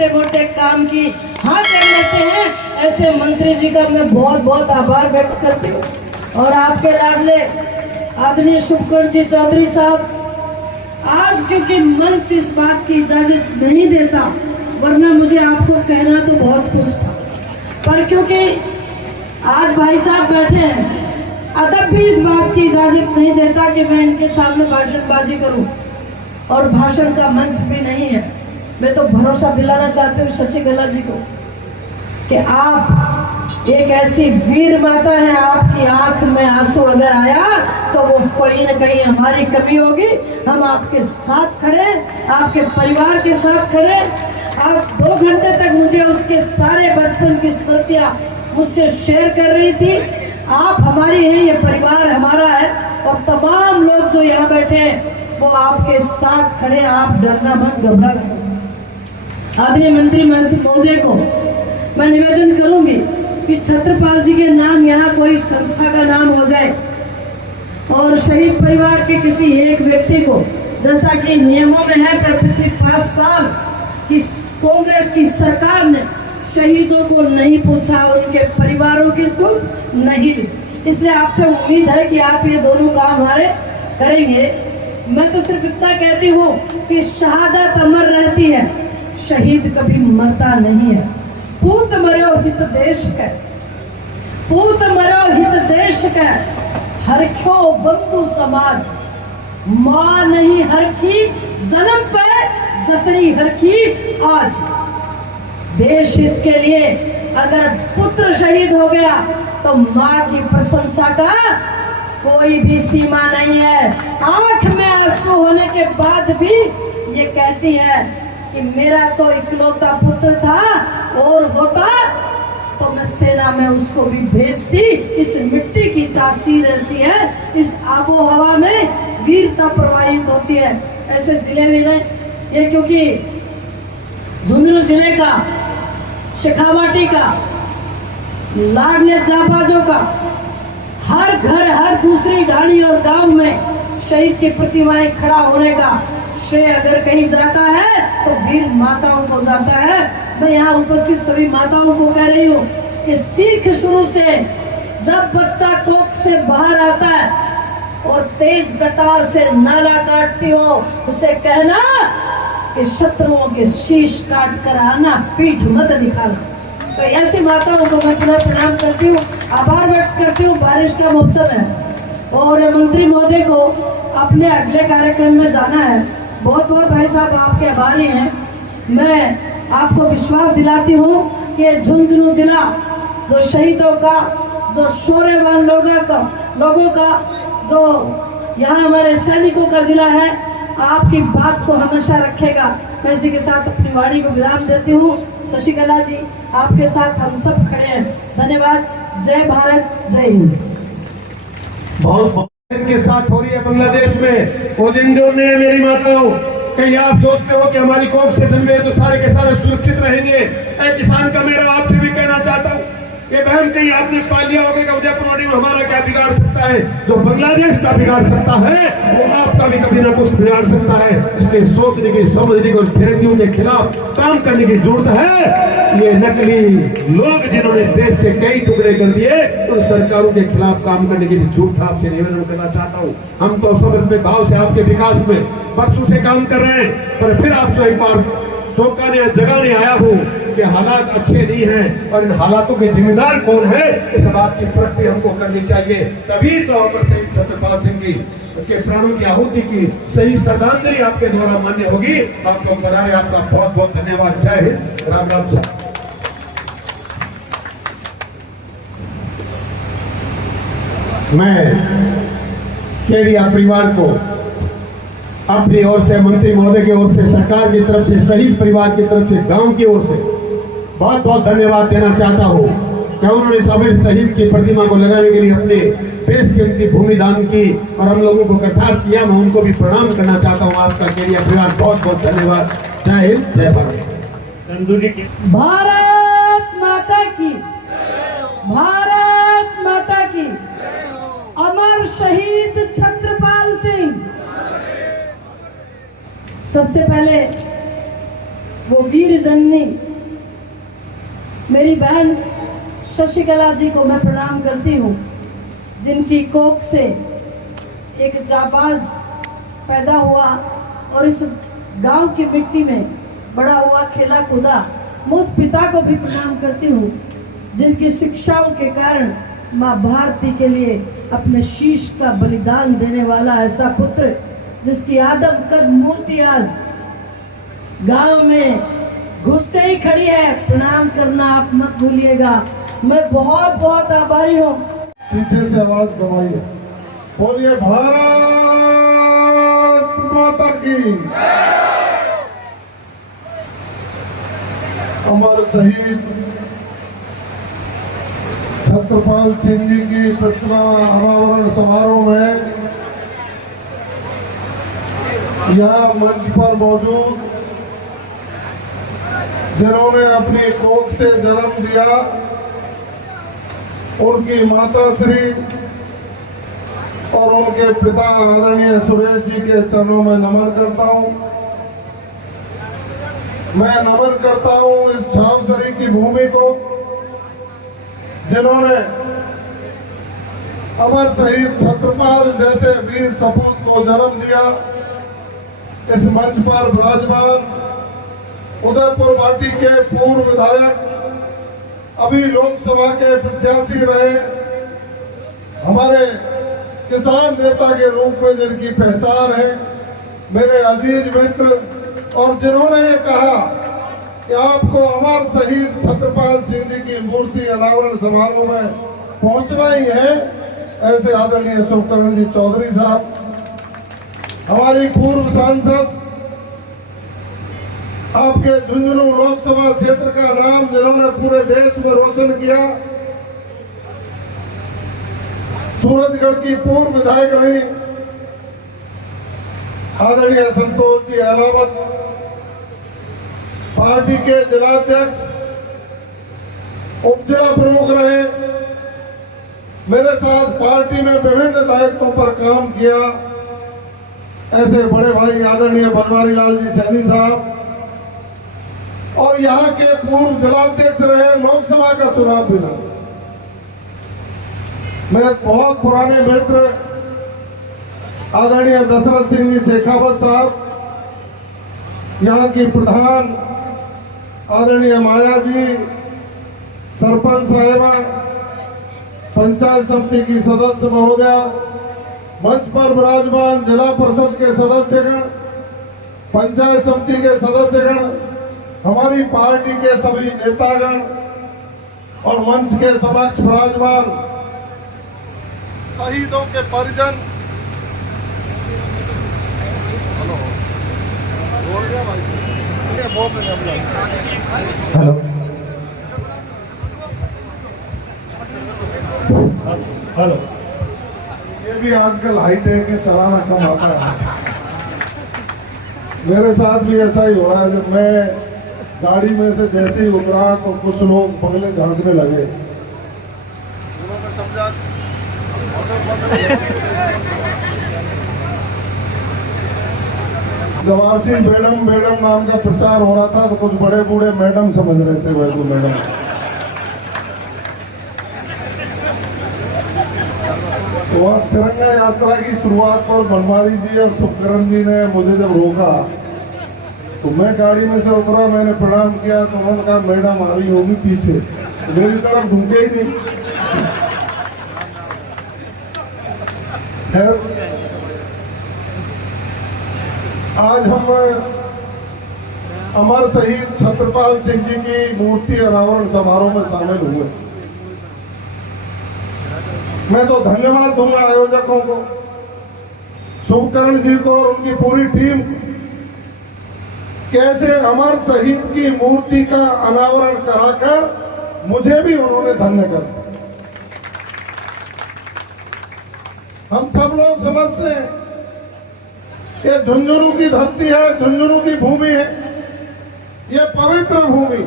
छोटे मोटे काम की हाँ कर लेते हैं, ऐसे मंत्री जी का मैं बहुत बहुत आभार व्यक्त करती हूँ। और आपके लाडले आदरणीय शुभकर जी चौधरी साहब, आज क्योंकि मंच इस बात की इजाजत नहीं देता, वरना मुझे आपको कहना तो बहुत कुछ था, पर क्योंकि आज भाई साहब बैठे हैं, अदब भी इस बात की इजाजत नहीं देता कि मैं इनके सामने भाषणबाजी करूं, और भाषण का मंच भी नहीं है। मैं तो भरोसा दिलाना चाहती हूँ शशिकला जी को कि आप एक ऐसी वीर माता है, आपकी आंख में आंसू अगर आया तो वो कोई न कहीं हमारी कमी होगी। हम आपके साथ खड़े, आपके परिवार के साथ खड़े। आप 2 घंटे तक मुझे उसके सारे बचपन की स्मृतियाँ मुझसे शेयर कर रही थी। आप हमारी हैं, ये परिवार हमारा है, और तमाम लोग जो यहाँ बैठे हैं वो आपके साथ खड़े। आप डरना मत, घबराना मत। आदरणीय मंत्री महोदय को मैं निवेदन करूंगी कि छत्रपाल जी के नाम यहाँ कोई संस्था का नाम हो जाए, और शहीद परिवार के किसी एक व्यक्ति को, जैसा कि नियमों में है, पिछले 5 साल की कांग्रेस की सरकार ने शहीदों को नहीं पूछा, उनके परिवारों की सुख नहीं ली। इसलिए आपसे उम्मीद है कि आप ये दोनों काम हमारे करेंगे। मैं तो सिर्फ इतना कहती हूँ कि शहादत अमर रहती है, शहीद कभी मरता नहीं है। पूत मरो हित देश का, पूत मरो हित देश का, हरख्यो बंधु समाज। माँ नहीं हरखी जन्म पे, जतरी हरखी आज। देश हित के लिए अगर पुत्र शहीद हो गया तो माँ की प्रशंसा का कोई भी सीमा नहीं है। आंख में आंसू होने के बाद भी ये कहती है कि मेरा तो इकलौता पुत्र था, और होता तो मैं सेना में उसको भी भेजती। इस मिट्टी की तासीर ऐसी है, इस आबो हवा में वीरता प्रवाहित होती है। ऐसे जिले में ये, क्योंकि झुंझुनू जिले का, शेखावाटी का, लाडले जाबाजों का हर घर, हर दूसरी ढाणी और गांव में शहीद की प्रतिमाएं खड़ा होने का श्रेय अगर कहीं जाता है तो वीर माताओं को जाता है। मैं यहाँ उपस्थित सभी माताओं को कह रही हूँ कि सीख शुरू से, जब बच्चा कोख से बाहर आता है और तेज कटार से नाला काटती हो, उसे कहना कि शत्रुओं के शीश काट कर आना, पीठ मत दिखाना। तो ऐसी माताओं को मैं पुनः प्रणाम करती हूँ, आभार व्यक्त करती हूँ। बारिश का मौसम है और मंत्री महोदय को अपने अगले कार्यक्रम में जाना है। बहुत बहुत भाई साहब आपके आभारी हैं। मैं आपको विश्वास दिलाती हूँ कि झुंझुनू जिला जो शहीदों का, जो शौर्यवान लोगों का, जो यहाँ हमारे सैनिकों का जिला है, आपकी बात को हमेशा रखेगा। मैं इसी के साथ अपनी वाणी को विराम देती हूँ। शशिकला जी, आपके साथ हम सब खड़े हैं। धन्यवाद। जय भारत, जय हिंद। बहुत के साथ हो रही है बांग्लादेश में। वो दिन जो ने मेरी माताओं, कहीं आप सोचते हो कि हमारी कोख से जन्मे तो सारे के सारे सुरक्षित रहेंगे। ऐ किसान का मेरा आपसे भी कहना चाहता हूँ, ये बहन कहीं आपने पा लिया होगा कि उदयपुर में हमारा क्या बिगाड़ सकता है। जो बांग्लादेश का बिगाड़ सकता है वो आपका भी कभी ना कुछ बिगाड़ सकता है। इसलिए सोचने की, समझने की और फिरंगियों के खिलाफ काम करने की जरूरत है। ये नकली लोग जिन्होंने देश के कई टुकड़े कर दिए, उन सरकारों के खिलाफ काम करने की जरूरत आपसे निवेदन करना चाहता हूँ। हम तो समझ में भाव से आपके विकास में वर्षों से काम कर रहे हैं, पर फिर आपसे एक बार चौंकाने जगाने आया हूँ कि हालात अच्छे नहीं हैं, और इन हालातों के जिम्मेदार कौन है, इस बात की प्रगति हमको करनी चाहिए। तभी तो अमर शहीद छत्रपाल सिंह जी के प्राणों की आहुति की सही श्रद्धांजलि आपके द्वारा मान्य होगी। आप लोग बता रहे, आपका बहुत बहुत धन्यवाद। जय हिंद, राम राम साहब। मैं केडिया परिवार को अपनी ओर से, मंत्री महोदय की ओर से, सरकार की तरफ से, शहीद परिवार की तरफ से, गांव की ओर से बहुत बहुत धन्यवाद देना चाहता हूँ कि उन्होंने सबीर शहीद की प्रतिमा को लगाने के लिए अपने बेशकीमती भूमि दान की और हम लोगों को कृतार्थ किया। मैं उनको भी प्रणाम करना चाहता हूँ। आपका केडिया परिवार बहुत बहुत धन्यवाद। जय हिंद, जय भारत। भारत माता की, भारत माता की। अमर शहीद छत्रपाल सिंह। सबसे पहले वो वीर जननी मेरी बहन शशिकला जी को मैं प्रणाम करती हूँ, जिनकी कोख से एक जाबाज पैदा हुआ और इस गांव की मिट्टी में बड़ा हुआ, खेला कूदा। मैं उस पिता को भी प्रणाम करती हूँ जिनकी शिक्षाओं के कारण माँ भारती के लिए अपने शीश का बलिदान देने वाला ऐसा पुत्र, जिसकी आदम कद मूर्ति आज गांव में घुसते ही खड़ी है। प्रणाम करना आप मत भूलिएगा। मैं बहुत बहुत आभारी हूँ। पीछे से आवाज गवाइए, बोलिए भारत माता की। अमर शहीद छत्रपाल सिंह जी की प्रतिमा अनावरण समारोह में यहाँ मंच पर मौजूद जिन्होंने अपनी कोख से जन्म दिया, उनकी माता श्री और उनके पिता आदरणीय सुरेश जी के चरणों में नमन करता हूं। मैं नमन करता हूं इस छावसरी की भूमि को, जिन्होंने अमर शहीद छत्रपाल जैसे वीर सपूत को जन्म दिया। इस मंच पर विराजमान उदयपुर वाटी के पूर्व विधायक, अभी लोकसभा के प्रत्याशी रहे, हमारे किसान नेता के रूप में जिनकी पहचान है, मेरे अजीज मित्र, और जिन्होंने ये कहा कि आपको अमर शहीद छत्रपाल सिंह जी की मूर्ति अनावरण समारोह में पहुंचना ही है, ऐसे आदरणीय शुभकरण जी चौधरी साहब, हमारी पूर्व सांसद, आपके झुंझुनू लोकसभा क्षेत्र का नाम जिन्होंने पूरे देश में रोशन किया, सूरजगढ़ की पूर्व विधायक रही आदरणीय संतोष जी अहलावत, पार्टी के जिलाध्यक्ष, उप जिला प्रमुख रहे, मेरे साथ पार्टी में विभिन्न दायित्वों पर काम किया, ऐसे बड़े भाई आदरणीय बनवारी लाल जी सैनी साहब, और यहाँ के पूर्व जिलाध्यक्ष रहे, लोकसभा का चुनाव भी लड़ा। मेरे बहुत पुराने मित्र आदरणीय दशरथ सिंह जी शेखावत साहब, यहाँ की प्रधान आदरणीय माया जी, सरपंच साहिबा, पंचायत समिति की सदस्य महोदया, मंच पर विराजमान जिला परिषद के सदस्यगण, पंचायत समिति के सदस्यगण, हमारी पार्टी के सभी नेतागण और मंच के समक्ष विराजमान शहीदों के परिजन, हेलो, हेलो, ये भी आजकल हाईटेक है, चलाना कम आता है। मेरे साथ भी ऐसा ही हो रहा है। जब मैं गाड़ी में से जैसे ही उतरा तो कुछ लोग बगले झांकने लगे, उन्होंने समझा जवासी मैडम मैडम नाम का प्रचार हो रहा था, तो कुछ बड़े बूढ़े मैडम समझ रहे थे, वह तो मैडम। तो वहाँ तिरंगा यात्रा की शुरुआत पर बनवारी जी और शुभकरण जी ने मुझे जब रोका, तो मैं गाड़ी में से उतरा, मैंने प्रणाम किया, तो उन्होंने कहा मैडम आ रही होगी पीछे, तो मेरी तरफ ढूंढे ही नहीं। खैर, आज हम अमर शहीद छत्रपाल सिंह जी की मूर्ति अनावरण समारोह में शामिल हुए। मैं तो धन्यवाद दूंगा आयोजकों को, शुभकरण जी को और उनकी पूरी टीम, कैसे अमर शहीद की मूर्ति का अनावरण कराकर मुझे भी उन्होंने धन्य कर दिया। हम सब लोग समझते हैं ये झुंझुनू की धरती है, झुंझुनू की भूमि है, ये पवित्र भूमि,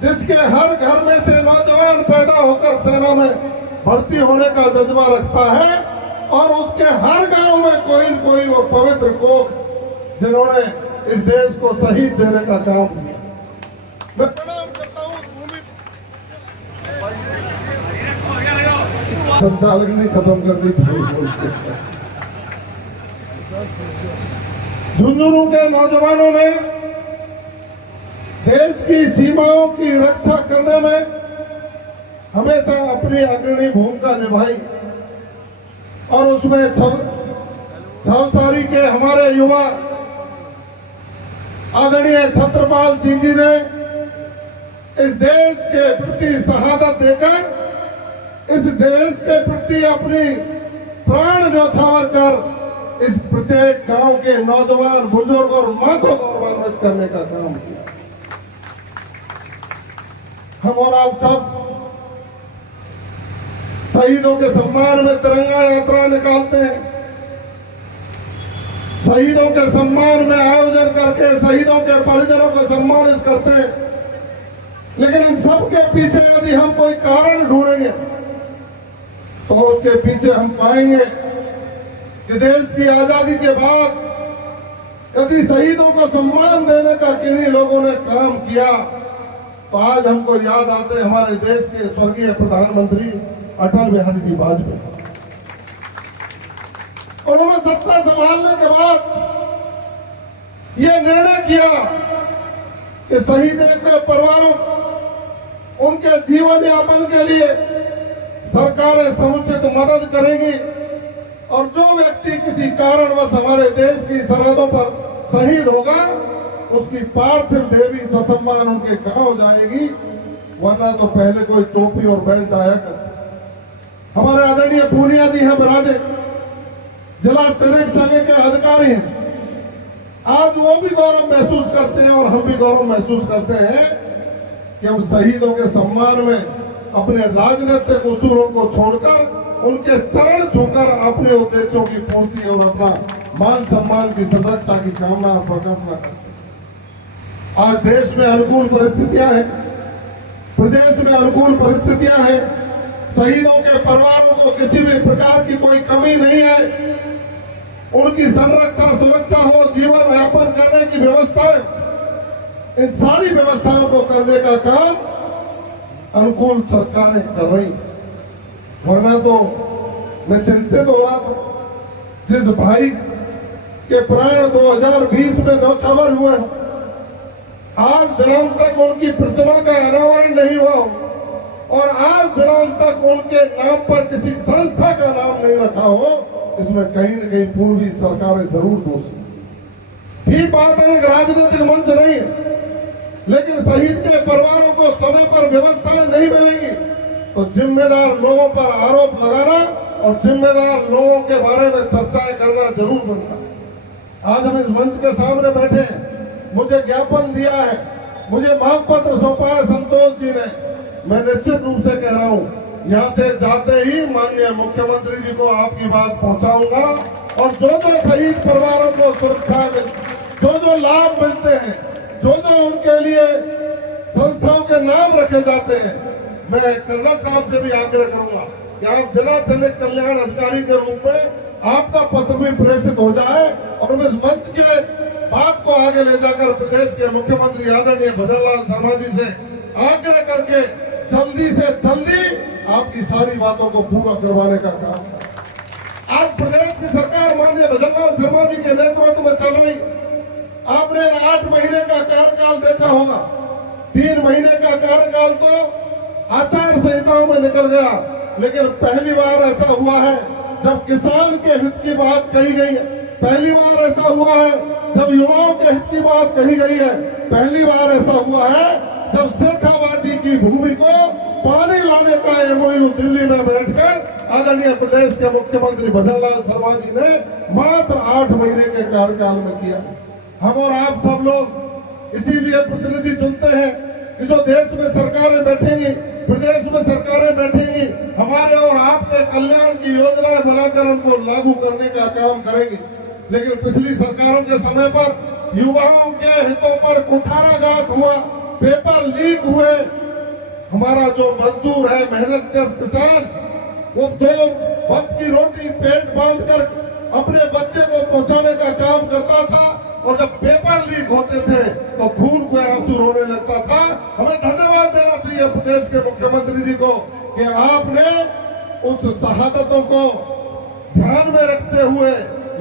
जिसके हर घर में से नौजवान पैदा होकर सेना में भर्ती होने का जज्बा रखता है, और उसके हर गांव में कोई न कोई वो पवित्र कोख जिन्होंने इस देश को शहीद देने का काम किया। मैं प्रणाम करता हूं उस भूमि को। संचालक ने खत्म कर दी। झुंझुनू के नौजवानों ने देश की सीमाओं की रक्षा करने में हमेशा अपनी अग्रणी भूमिका निभाई और उसमें छावसारी के हमारे युवा आदरणीय छत्रपाल सिंह जी ने इस देश के प्रति शहादत देकर इस देश के प्रति अपनी प्राण न्यौछावर कर इस प्रत्येक गांव के नौजवान बुजुर्ग और मां को गौरवान्वित करने का काम किया। हम और आप सब शहीदों के सम्मान में तिरंगा यात्रा निकालते हैं, शहीदों के सम्मान में आयोजन करके शहीदों के परिजनों को सम्मानित करते हैं। लेकिन इन सब के पीछे यदि हम कोई कारण ढूंढेंगे तो उसके पीछे हम पाएंगे कि देश की आजादी के बाद यदि शहीदों को सम्मान देने का किन्हीं लोगों ने काम किया तो आज हमको याद आते हमारे देश के स्वर्गीय प्रधानमंत्री अटल बिहारी जी वाजपेयी। उन्होंने सत्ता संभालने के बाद यह निर्णय किया कि शहीदों के परिवारों उनके जीवन यापन के लिए सरकारें समुचित मदद करेंगी और जो व्यक्ति किसी कारणवश हमारे देश की सरहदों पर शहीद होगा उसकी पार्थिव देवी ससम्मान उनके गांव जाएगी, वरना तो पहले कोई टोपी और बेल्ट आया कर। हमारे आदरणीय पूनिया जी हैं बराजे, जिला सैनिक संघ के अधिकारी हैं। आज वो भी गौरव महसूस करते हैं और हम भी गौरव महसूस करते हैं कि हम शहीदों के सम्मान में अपने राजनीतिक उसूलों को छोड़कर उनके चरण छूकर अपने उद्देश्यों की पूर्ति और अपना मान सम्मान की संरक्षा की कामना और प्रकटना करते हैं। आज देश में अनुकूल परिस्थितियां हैं, प्रदेश में अनुकूल परिस्थितियां हैं, शहीदों के परिवारों को किसी भी प्रकार की कोई कमी नहीं है, उनकी संरक्षा सुरक्षा हो, जीवन यापन करने की व्यवस्था है, इन सारी व्यवस्थाओं को करने का काम अनुकूल सरकारें कर रही। वरना तो मैं चिंतित हो रहा था, जिस भाई के प्राण 2020 में न्यौछावर हुए, आज दिनांक तक उनकी प्रतिमा का अनावरण नहीं हुआ और आज दिनांक तक उनके नाम पर किसी संस्था का नाम नहीं रखा हो, इसमें कहीं न कहीं पूर्वी सरकारें जरूर दोषी। ठीक बात है, एक राजनीतिक मंच नहीं है, लेकिन शहीद के परिवारों को समय पर व्यवस्थाएं नहीं मिलेंगी तो जिम्मेदार लोगों पर आरोप लगाना और जिम्मेदार लोगों के बारे में चर्चाएं करना जरूर बनता। आज हम इस मंच के सामने बैठे हैं, मुझे ज्ञापन दिया है, मुझे मांग पत्र सौंपा है संतोष जी ने। मैं निश्चित रूप से कह रहा हूँ, यहाँ से जाते ही माननीय मुख्यमंत्री जी को आपकी बात पहुंचाऊंगा और जो शहीद परिवारों को सुरक्षा जो लाभ मिलते हैं, जो उनके लिए संस्थाओं के नाम रखे जाते हैं, मैं कर्नल साहब से भी आग्रह करूंगा कि आप जिला सैनिक कल्याण अधिकारी के रूप में आपका पत्र भी प्रेषित हो जाए और हम इस मंच के बात को आगे ले जाकर प्रदेश के मुख्यमंत्री आदरणीय भजनलाल शर्मा जी से आग्रह करके जल्दी से जल्दी आपकी सारी बातों को पूरा करवाने का काम। आज प्रदेश की सरकार माननीय भजनलाल शर्मा जी के नेतृत्व में चल रही। आपने 8 महीने का कार्यकाल देखा होगा, 3 महीने का कार्यकाल तो आचार संहिताओं में निकल गया, लेकिन पहली बार ऐसा हुआ है जब किसान के हित की बात कही गई है, पहली बार ऐसा हुआ है जब युवाओं के हित की बात कही गई है, पहली बार ऐसा हुआ है जब शेखावाटी की भूमि को पानी लाने का एमओयू दिल्ली में बैठकर आदरणीय प्रदेश के मुख्यमंत्री भजनलाल शर्मा जी ने मात्र 8 महीने के कार्यकाल में किया। हम और आप सब लोग इसीलिए प्रतिनिधि चुनते हैं कि जो देश में सरकारें बैठेंगी, प्रदेश में सरकारें बैठेंगी, हमारे और आपके कल्याण की योजनाएं बनाकर उनको लागू करने का काम करेंगी। लेकिन पिछली सरकारों के समय पर युवाओं के हितों पर कुठाराघात हुआ, पेपर लीक हुए। हमारा जो मजदूर है, मेहनत किसान, वो 2 वक्त की रोटी पेट बांधकर अपने बच्चे को पहुंचाने का काम करता था और जब पेपर पेपर लीक होते थे तो खून को आंसू रोने लगता था। हमें धन्यवाद देना चाहिए प्रदेश के मुख्यमंत्री जी को कि आपने उस शहादतों को ध्यान में रखते हुए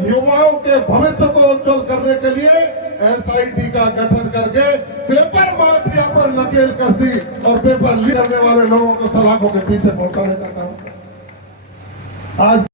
युवाओं के भविष्य को उज्जवल करने के लिए एसआईटी का गठन करके पेपर माफिया पर नकेल कस दी और पेपर लीक करने वाले लोगों को सलाखों के पीछे पहुंचाने का काम आज